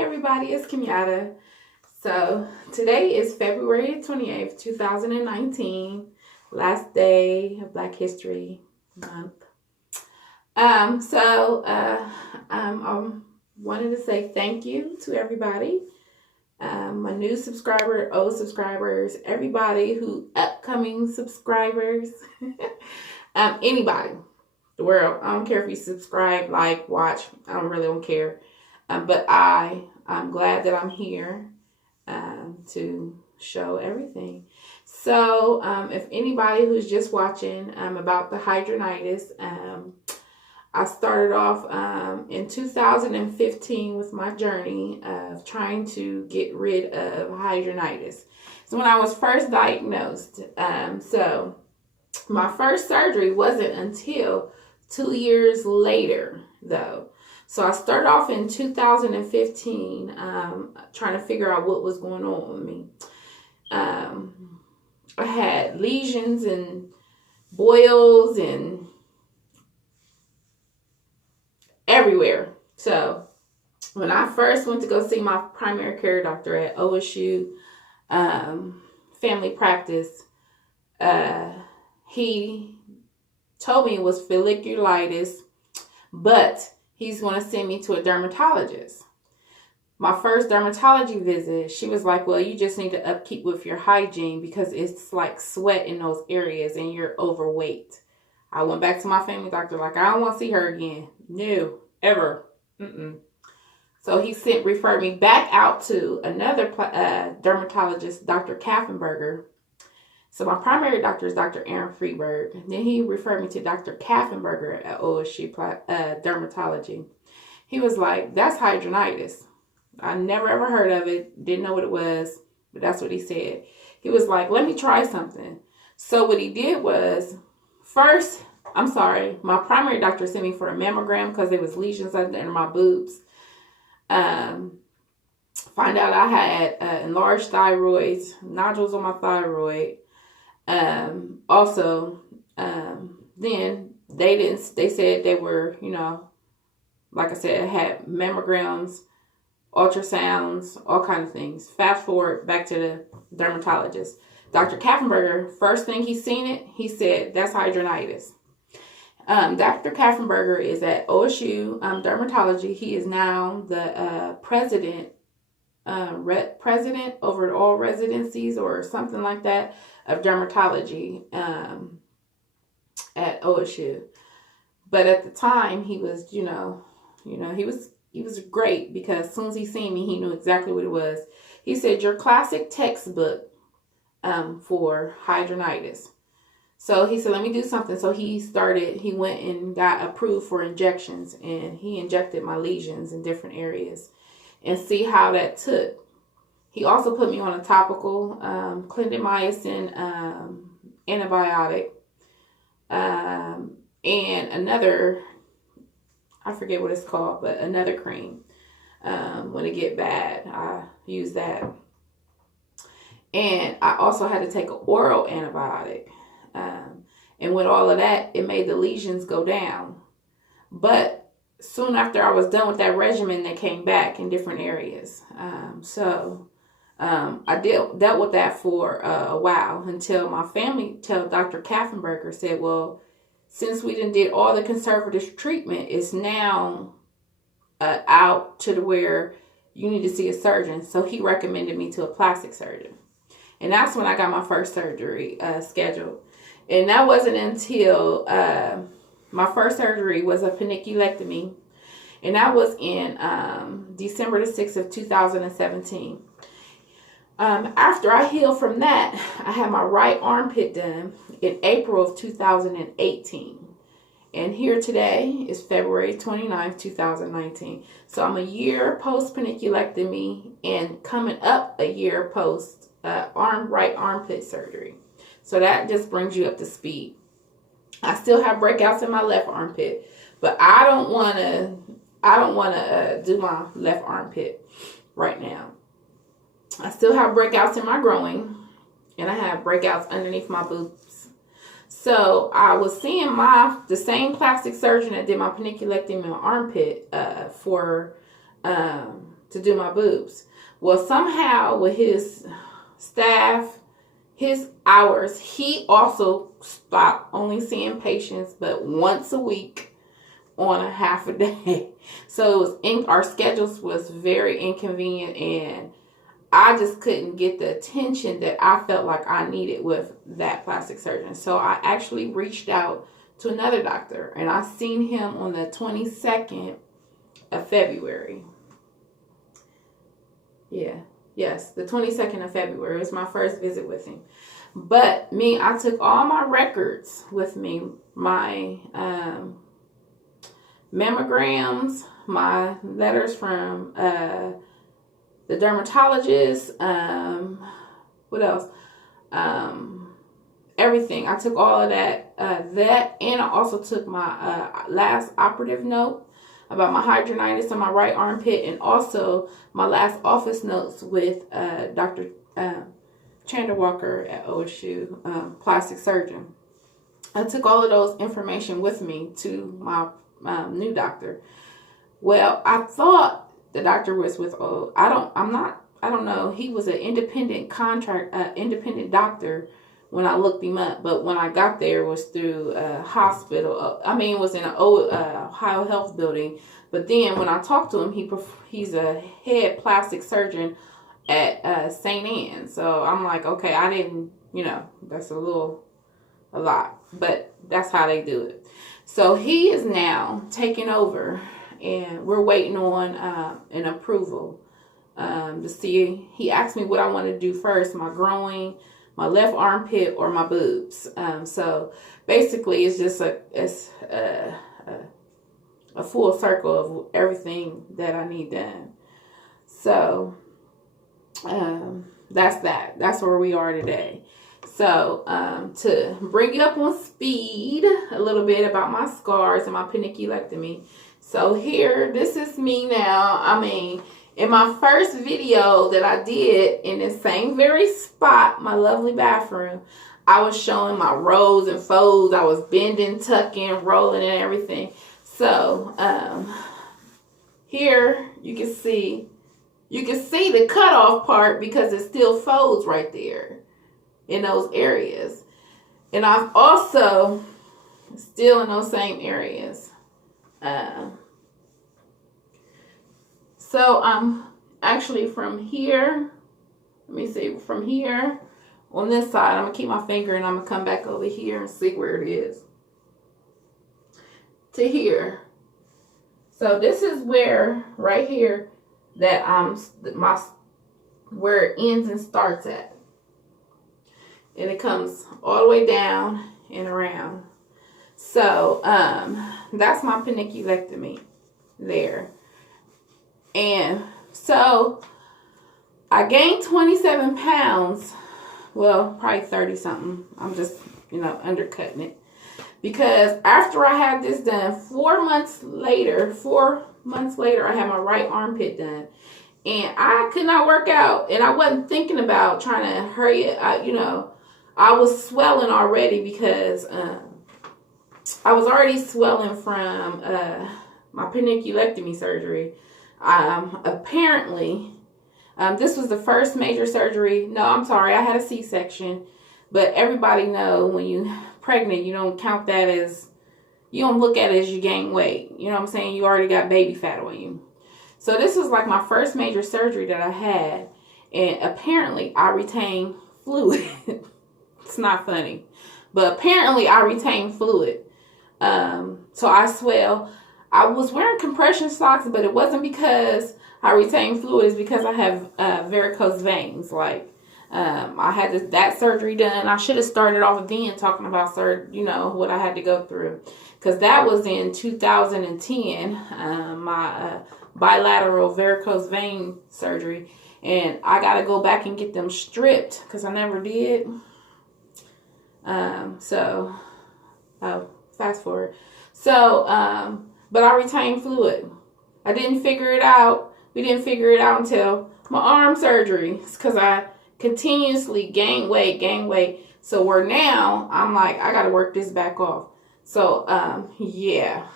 Hi everybody, it's Kenyatta. So today is February 28th, 2019, last day of Black History Month. I wanted to say thank you to everybody, my new subscriber, old subscribers, everybody who upcoming subscribers, anybody, the world. I don't care if you subscribe, like, watch. I don't care. But I'm glad that I'm here to show everything. So if anybody who's just watching about the hidradenitis, I started off in 2015 with my journey of trying to get rid of hidradenitis. So when I was first diagnosed, so my first surgery wasn't until 2 years later, though. So I started off in 2015 trying to figure out what was going on with me. I had lesions and boils and everywhere. So when I first went to go see my primary care doctor at OSU family practice, he told me it was folliculitis, but he's going to send me to a dermatologist. My first dermatology visit, she was like, well, you just need to upkeep with your hygiene because it's like sweat in those areas and you're overweight. I went back to my family doctor like, I don't want to see her again. No, ever. So he referred me back out to another dermatologist, Dr. Kaffenberger. So my primary doctor is Dr. Aaron Freeberg. Then he referred me to Dr. Kaffenberger at OSU Dermatology. He was like, that's hidradenitis. I never ever heard of it. Didn't know what it was, but that's what he said. He was like, let me try something. So what he did was, first, my primary doctor sent me for a mammogram because there was lesions under my boobs. Find out I had enlarged thyroids, nodules on my thyroid. Then they said they were, like I said, had mammograms, ultrasounds, all kinds of things. Fast forward back to the dermatologist. Dr. Kaffenberger, first thing he seen it, he said, that's hidradenitis. Dr. Kaffenberger is at OSU Dermatology. He is now the president over all residencies or something like that of dermatology at OSU. But at the time, he was, he was great because as soon as he seen me, he knew exactly what it was. He said, your classic textbook for hidradenitis. So he said, let me do something. So he went and got approved for injections, and he injected my lesions in different areas and see how that took. He also put me on a topical clindamycin antibiotic and another, I forget what it's called, but another cream. When it get bad, I use that. And I also had to take an oral antibiotic. And with all of that, it made the lesions go down. But soon after I was done with that regimen, they came back in different areas. I dealt with that for a while until my family, Dr. Kaffenberger said, well, since we did all the conservative treatment, it's now out to where you need to see a surgeon. So he recommended me to a plastic surgeon. And that's when I got my first surgery scheduled. And that wasn't until my first surgery was a paniculectomy. And that was in December the 6th of 2017. After I healed from that, I had my right armpit done in April of 2018. And here today is February 29th, 2019. So I'm a year post paniculectomy and coming up a year post right armpit surgery. So that just brings you up to speed. I still have breakouts in my left armpit, but I don't want to do my left armpit right now. I still have breakouts in my groin, and I have breakouts underneath my boobs. So I was seeing the same plastic surgeon that did my paniculectomy in my armpit for to do my boobs. Well, somehow with his staff, his hours, he also stopped only seeing patients but once a week on a half a day. So it was our schedules was very inconvenient, and I just couldn't get the attention that I felt like I needed with that plastic surgeon. So I actually reached out to another doctor, and I seen him on the 22nd of February. Yes, the 22nd of February was my first visit with him. But I took all my records with me, my mammograms, my letters from the dermatologist, what else? Everything. I took all of that, and I also took my last operative note about my hidradenitis on my right armpit, and also my last office notes with Dr. Chanderwalker at OSU, plastic surgeon. I took all of those information with me to my new doctor. Well, I thought the doctor was with I don't know. He was an independent independent doctor when I looked him up, but when I got there, it was through a hospital. It was in an Ohio Health building. But then when I talked to him, he's a head plastic surgeon at St. Anne. So I'm like, okay, I didn't, that's a lot, but that's how they do it. So he is now taking over, and we're waiting on an approval to see. He asked me what I want to do first, my groin, my left armpit, or my boobs. So basically, it's just a full circle of everything that I need done. So that's that. That's where we are today. So to bring you up on speed a little bit about my scars and my paniculectomy. So here, this is me now. In my first video that I did in the same very spot, my lovely bathroom, I was showing my rows and folds. I was bending, tucking, rolling, and everything. So here you can see the cutoff part because it still folds right there in those areas. And I'm also still in those same areas. So I'm actually from here, from here on this side, I'm going to keep my finger and I'm going to come back over here and see where it is. To here. So this is where, right here, that where it ends and starts at. And it comes all the way down and around. So that's my paniculectomy there. And so I gained 27 pounds. Well, probably 30 something. I'm just, undercutting it. Because after I had this done, 4 months later, I had my right armpit done. And I could not work out. And I wasn't thinking about trying to hurry it. I was swelling already because I was already swelling from my paniculectomy surgery. Apparently, this was the first major surgery. No, I'm sorry. I had a C-section. But everybody know when you're pregnant, you don't count that as, you don't look at it as you gain weight. You know what I'm saying? You already got baby fat on you. So this was like my first major surgery that I had. And apparently I retained fluid. It's not funny. But apparently I retained fluid. So I swell. I was wearing compression socks, but it wasn't because I retained fluid. It's because I have varicose veins. I had that surgery done. I should have started off then talking about what I had to go through. Because that was in 2010, my bilateral varicose vein surgery. And I got to go back and get them stripped because I never did. Fast forward. So, but I retained fluid. I didn't figure it out. We didn't figure it out until my arm surgery. Because I continuously gained weight. So where now, I'm like, I got to work this back off. So, yeah.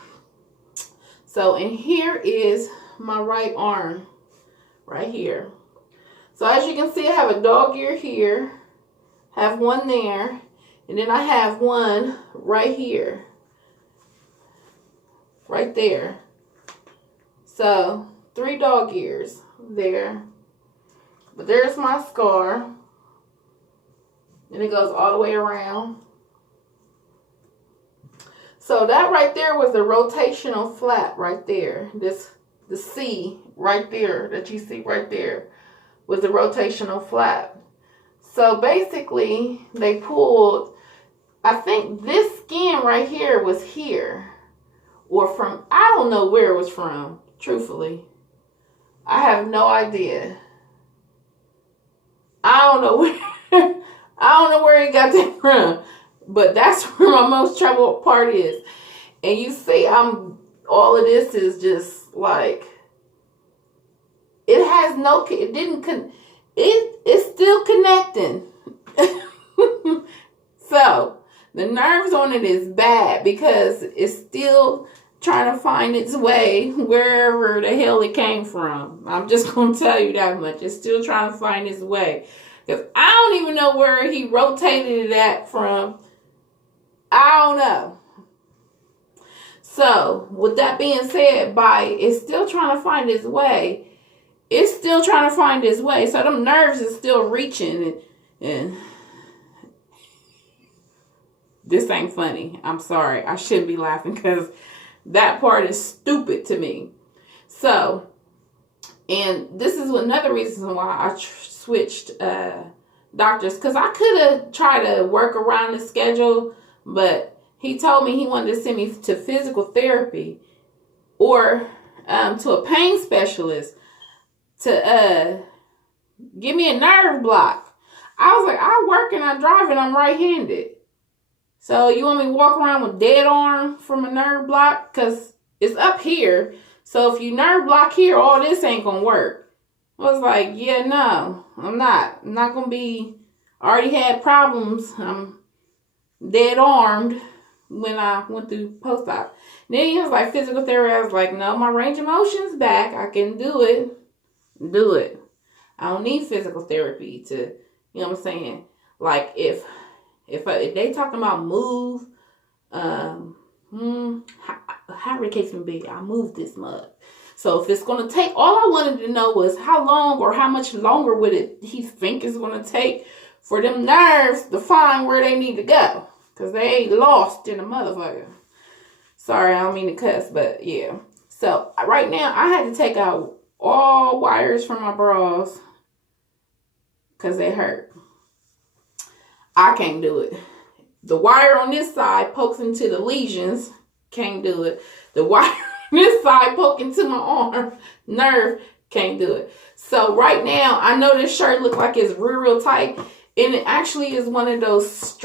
So, and here is my right arm. right here. So as you can see, I have a dog ear here, have one there, and then I have one right here, right there. So 3 dog ears there. But there's my scar. And it goes all the way around. So that right there was the rotational flap right there. The C right there that you see right there was the rotational flap. So basically they pulled, I think this skin right here was here. Or from, I don't know where it was from, truthfully. I have no idea. I don't know where I don't know where he got that from. But that's where my most troubled part is. And you see, all of this is just like, it has no, it didn't, it's still connecting. So, the nerves on it is bad because it's still trying to find its way wherever the hell it came from. I'm just going to tell you that much. It's still trying to find its way. Because I don't even know where he rotated it at from. I don't know. So, with that being said, it's still trying to find its way. It's still trying to find its way. So, them nerves is still reaching. And this ain't funny. I'm sorry. I shouldn't be laughing because that part is stupid to me. So, and this is another reason why I switched doctors. Because I could have tried to work around the schedule, but he told me he wanted to send me to physical therapy or to a pain specialist to give me a nerve block. I was like, I work and I drive and I'm right-handed. So you want me to walk around with dead arm from a nerve block? Because it's up here. So if you nerve block here, all this ain't going to work. I was like, yeah, no, I'm not. I'm not going to be, I already had problems. I'm dead armed when I went through post-op. Then he was like, physical therapy. I was like, no, my range of motion's back. I can do it. Do it. I don't need physical therapy to, you know what I'm saying? Like if they talking about move, however the case may be, I move this mug. So if it's going to take, all I wanted to know was how long or how much longer would he think it's going to take for them nerves to find where they need to go. Because they ain't lost in a motherfucker. Sorry, I don't mean to cuss, but yeah. So right now, I had to take out all wires from my bras because they hurt. I can't do it. The wire on this side pokes into the lesions. Can't do it. The wire on this side poking into my arm, nerve, can't do it. So right now, I know this shirt looks like it's real tight. And it actually is one of those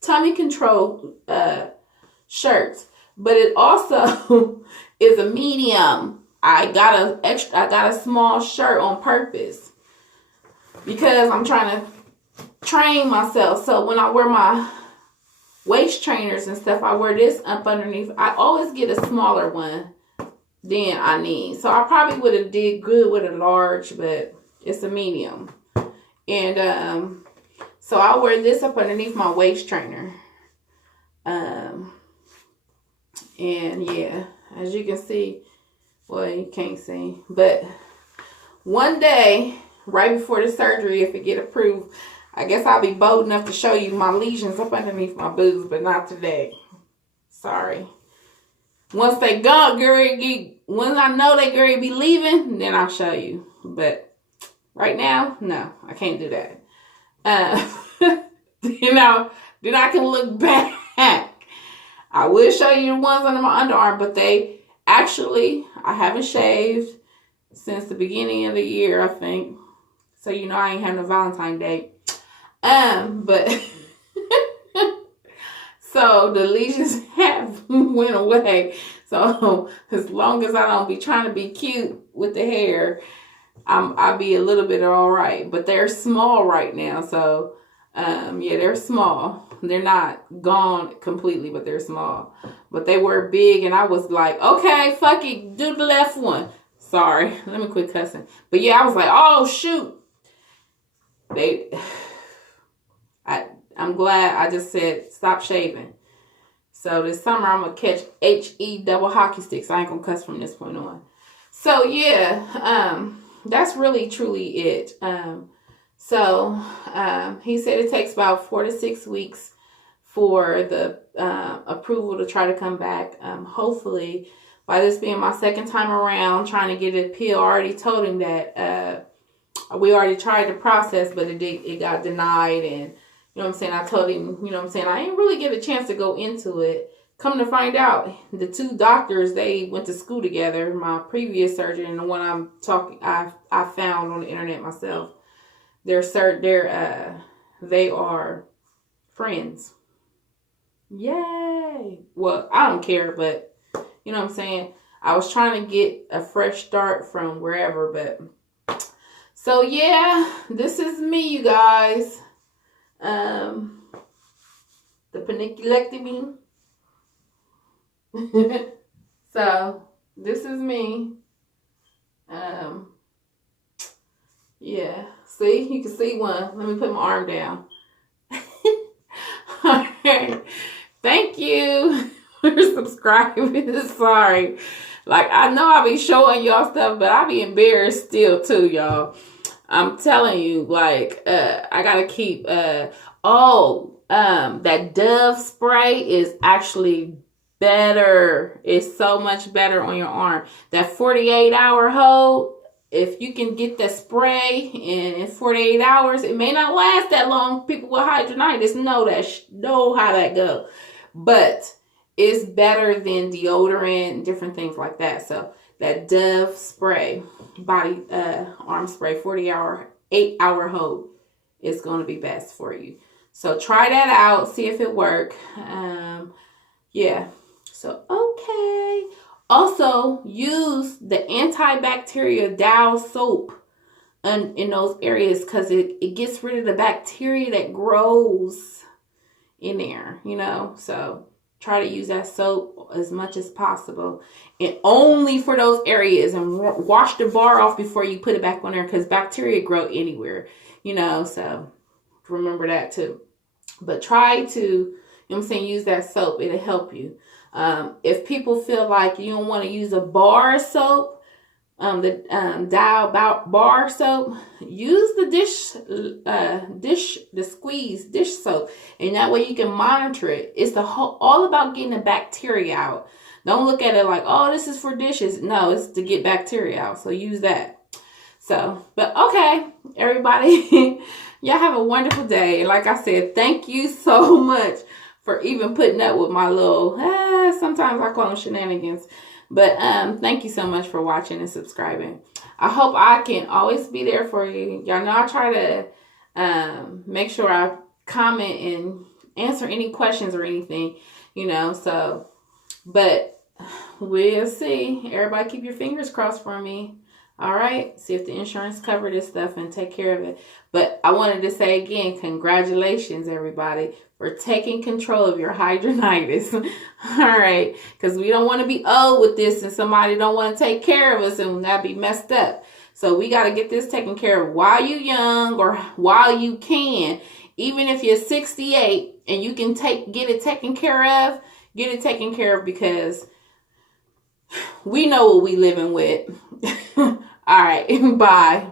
tummy control shirts. But it also is a medium. I got a small shirt on purpose because I'm trying to train myself. So when I wear my waist trainers and stuff, I wear this up underneath. I always get a smaller one than I need. So I probably would have did good with a large, but it's a medium. And so I wear this up underneath my waist trainer. And yeah, as you can see, well, you can't see, but one day, right before the surgery, if it get approved, I guess I'll be bold enough to show you my lesions up underneath my boobs, but not today. Sorry. Once they gone, when I know they girl be leaving, then I'll show you. But right now, no, I can't do that. Then I can look back. I will show you the ones under my underarm, but they actually, I haven't shaved since the beginning of the year, I think. So, you know, I ain't having a Valentine's Day. But, so the lesions have went away. So, as long as I don't be trying to be cute with the hair, I'll be a little bit all right. But they're small right now, so Yeah, they're small. They're not gone completely, but they're small. But they were big, and I was like, okay, fuck it, do the left one. Sorry, let me quit cussing. But yeah, I was like, oh shoot. I'm glad I just said stop shaving. So this summer I'm gonna catch HE double hockey sticks. I ain't gonna cuss from this point on. So yeah, that's really truly it. He said it takes about 4 to 6 weeks for the approval to try to come back. Hopefully, by this being my second time around trying to get a pill, I already told him that we already tried the process, but it got denied. And you know what I'm saying, I told him, you know what I'm saying, I didn't really get a chance to go into it. Come to find out, the two doctors, they went to school together. My previous surgeon and the one I found on the internet myself. They are friends. Yay! Well, I don't care, but you know what I'm saying? I was trying to get a fresh start from wherever, but so yeah, this is me, you guys. The paniculectomy. So this is me. Yeah. See, you can see one. Let me put my arm down. All right. Thank you for subscribing. Sorry. Like, I know I be showing y'all stuff, but I be embarrassed still too, y'all. I'm telling you, like, I gotta keep, that Dove spray is actually better. It's so much better on your arm. That 48-hour hold, if you can get the spray in 48 hours, it may not last that long. People with hidradenitis know how that goes. But it's better than deodorant and different things like that. So that Dove spray, body arm spray, 8-hour hold is going to be best for you. So try that out. See if it works. Yeah. So, okay. Also, use the antibacterial Dow soap in those areas because it gets rid of the bacteria that grows in there, you know. So, try to use that soap as much as possible. And only for those areas. And wash the bar off before you put it back on there because bacteria grow anywhere, you know. So, remember that too. But try to, you know what I'm saying, use that soap. It'll help you. If people feel like you don't want to use a bar soap, the Dial bar soap, use the squeeze dish soap, and that way you can monitor it. It's all about getting the bacteria out. Don't look at it like, oh, this is for dishes. No, it's to get bacteria out. So use that. So, but okay, everybody, y'all have a wonderful day. And like I said, thank you so much for even putting up with my little, sometimes I call them shenanigans. But thank you so much for watching and subscribing. I hope I can always be there for you. Y'all know I try to make sure I comment and answer any questions or anything, you know. So, but we'll see. Everybody keep your fingers crossed for me. All right. See if the insurance cover this stuff and take care of it. But I wanted to say again, congratulations, everybody, for taking control of your hidradenitis. All right. Because we don't want to be old with this and somebody don't want to take care of us and that'd be messed up. So we got to get this taken care of while you're young or while you can. Even if you're 68 and you can get it taken care of, get it taken care of because we know what we living with. All right. Bye.